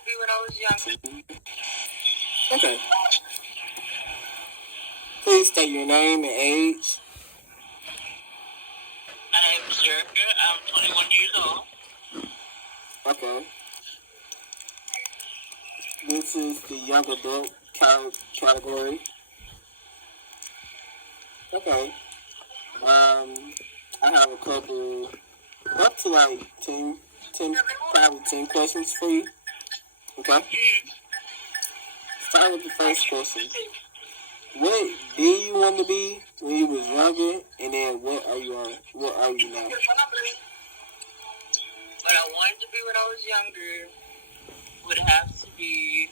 to be when I was younger. Okay. Please state your name and age. My name is Jerika. I'm 21 years old. Okay. This is the young adult category. Okay. I have a couple, up to like 10, probably 10 questions for you. Okay? Start with the first question. What did you want to be when you was younger, and then what are you now? What I wanted to be when I was younger would have to be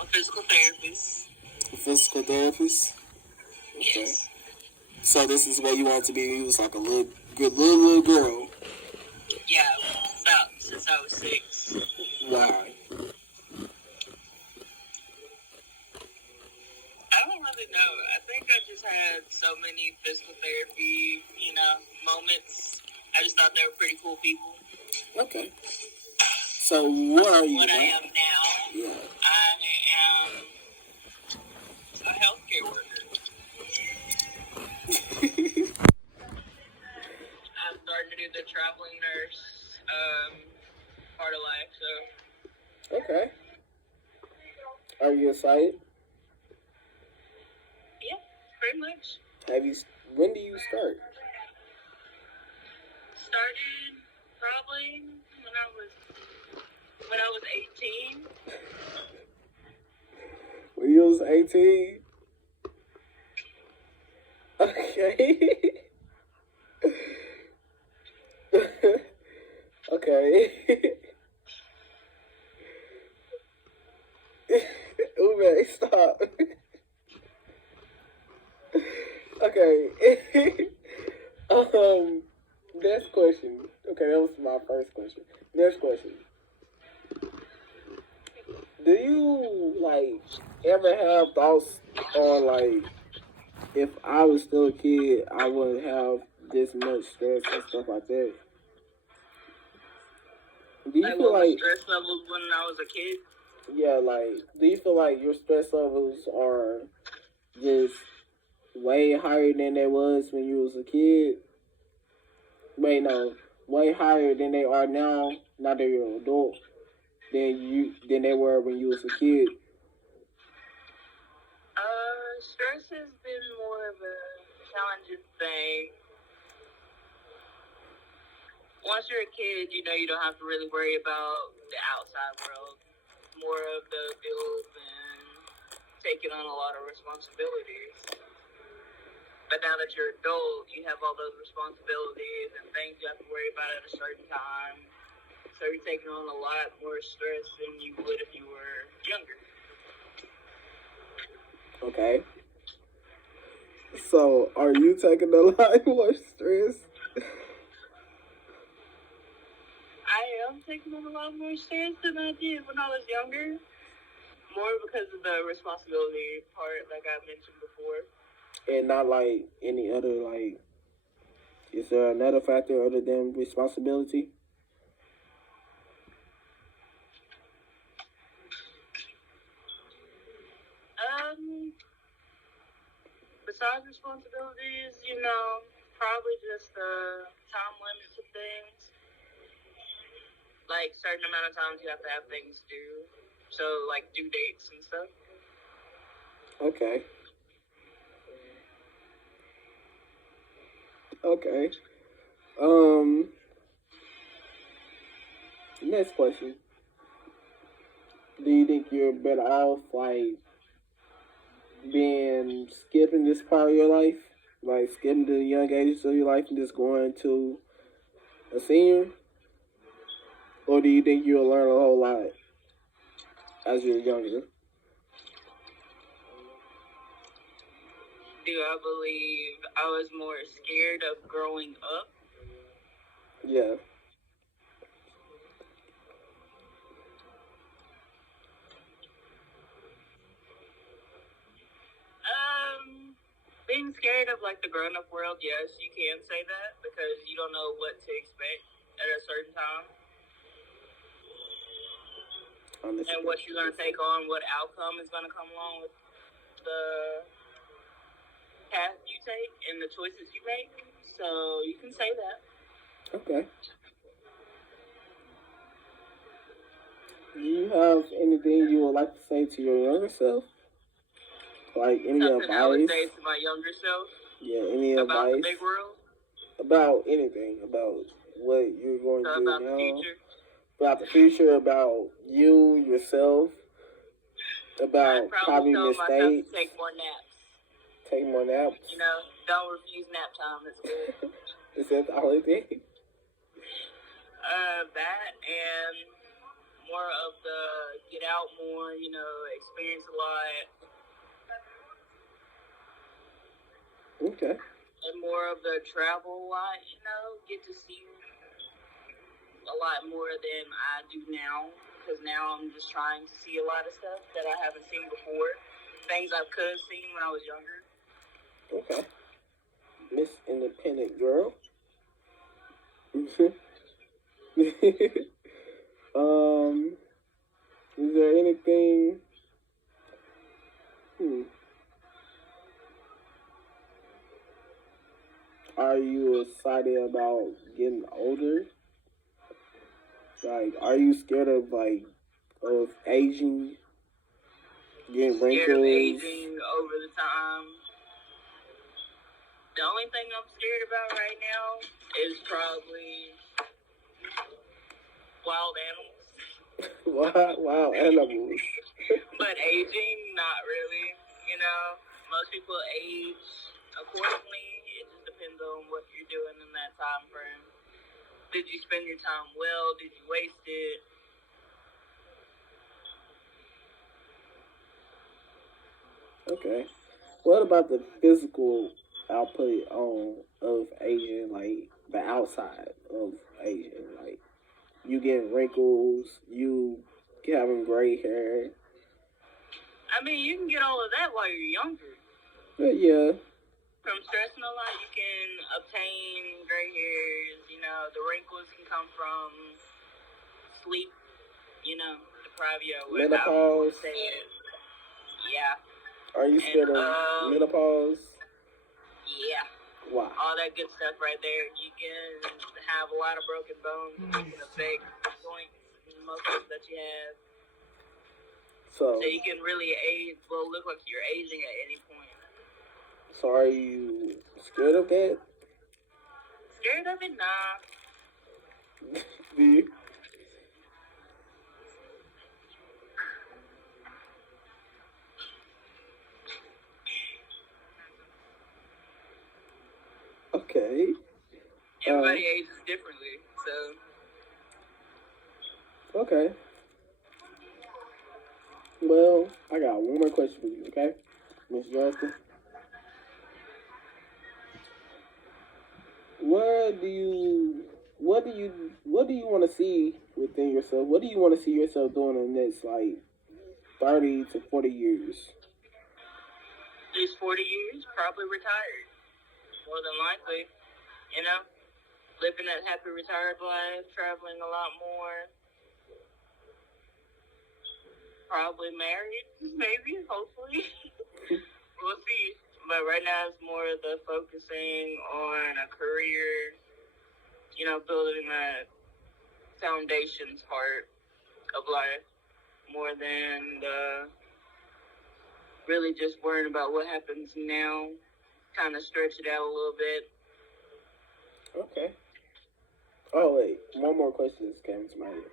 a physical therapist. A physical therapist? Okay. Yes. So this is what you wanted to be when you was like a little girl. Yeah, about since I was 6. Why? I don't really know. I think I just had so many physical therapy, moments. I just thought they were pretty cool people. Okay. So what are you? What I am now? Yeah. I am a healthcare worker. I'm starting to do the traveling nurse part of life, so. Okay. Are you excited? Yeah, pretty much. When do you start? Started probably when I was 18. When you was 18? Okay. Okay. Ume, stop. Okay. Next question. Okay, that was my first question. Next question. Do you ever have thoughts on if I was still a kid, I wouldn't have this much stress and stuff like that? Do you feel like stress levels when I was a kid? Yeah, do you feel like your stress levels are just way higher than they was when you was a kid? Wait, no, way higher than they are now. Now that you're an adult, than they were when you was a kid. Stress has been more of a challenging thing. Once you're a kid, you don't have to really worry about the outside world. More of the bills and taking on a lot of responsibilities. But now that you're adult, you have all those responsibilities and things you have to worry about at a certain time. So you're taking on a lot more stress than you would if you were younger. Okay. So, are you taking a lot more stress? I am taking on a lot more stress than I did when I was younger. More because of the responsibility part, like I mentioned before. And not any other, is there another factor other than responsibility? Besides responsibilities, probably just time limits of things. Like, certain amount of times you have to have things due. So, like, due dates and stuff. Okay. Okay. Next question. Do you think you're better off, skipping this part of your life? Like, skipping the young ages of your life and just going to a senior? Or do you think you'll learn a whole lot as you're younger? Do I believe I was more scared of growing up? Yeah. Being scared of the grown-up world, yes, you can say that because you don't know what to expect at a certain time. and what you're going to take on, what outcome is going to come along with the path you take and the choices you make. So you can say that. Okay. Do you have anything you would like to say to your younger self? Like any Something advice? I would say to my younger self? Yeah, any about advice? The big world? About anything. About what you're going to do about now. The future? About the future, about you, yourself, about probably mistakes. Myself to take more naps. Take more naps? You know, don't refuse nap time. That's good. Is that the only thing? That and more of the get out more, you know, experience a lot. Okay. And more of the travel a lot, you know, get to see a lot more than I do now. Because now I'm just trying to see a lot of stuff that I haven't seen before. Things I could have seen when I was younger. Okay. Miss Independent Girl. Is there anything? Are you excited about getting older? Like, are you scared of aging? Getting wrinkles? Scared of aging over the time. The only thing I'm scared about right now is probably wild animals. Wild animals. But aging, not really. You know, most people age accordingly. It just depends on what you're doing in that time frame. Did you spend your time well? Did you waste it? Okay. What about the physical output of aging, like the outside of aging? Like you getting wrinkles, you having gray hair. I mean, you can get all of that while you're younger. But yeah. From stressing a lot, you can obtain gray hairs. You know, the wrinkles can come from sleep. You know, deprive you of menopause. Yeah. Are you scared of menopause? Yeah. Wow. All that good stuff right there. You can have a lot of broken bones. You can affect joints and muscles that you have. So you can really age. Well, look like you're aging at any point. So are you scared of that? Scared of it? Nah. Do you? Okay. Everybody ages differently, so. Okay. Well, I got one more question for you, okay? Miss Jerika. What do you want to see within yourself? What do you want to see yourself doing in the next 30 to 40 years? These 40 years, probably retired. More than likely, you know, living that happy retired life, traveling a lot more. Probably married, maybe, hopefully. We'll see. But right now it's more of the focusing on a career, you know, building that foundations part of life more than really just worrying about what happens now. Kind of stretch it out a little bit. Okay. Oh, wait. One more question just came to my head.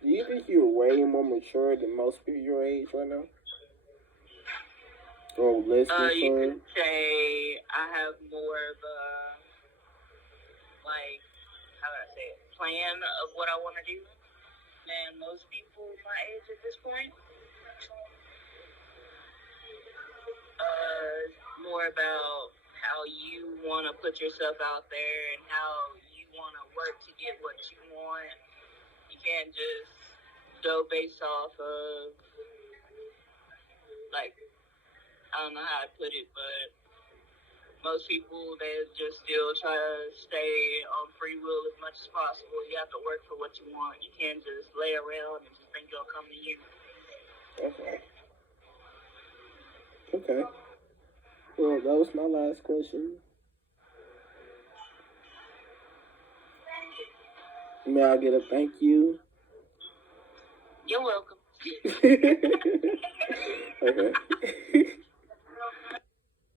Do you think you're way more mature than most people your age right now? Or less mature? You could say I have more of a, how do I say it, plan of what I want to do than most people my age at this point. More about how you want to put yourself out there and how you want to work to get what you want. You can't just go based off of, I don't know how to put it, but most people, they just still try to stay on free will as much as possible. You have to work for what you want. You can't just lay around and just think it'll come to you. Okay. Okay. Well, that was my last question. May I get a thank you? You're welcome. Okay.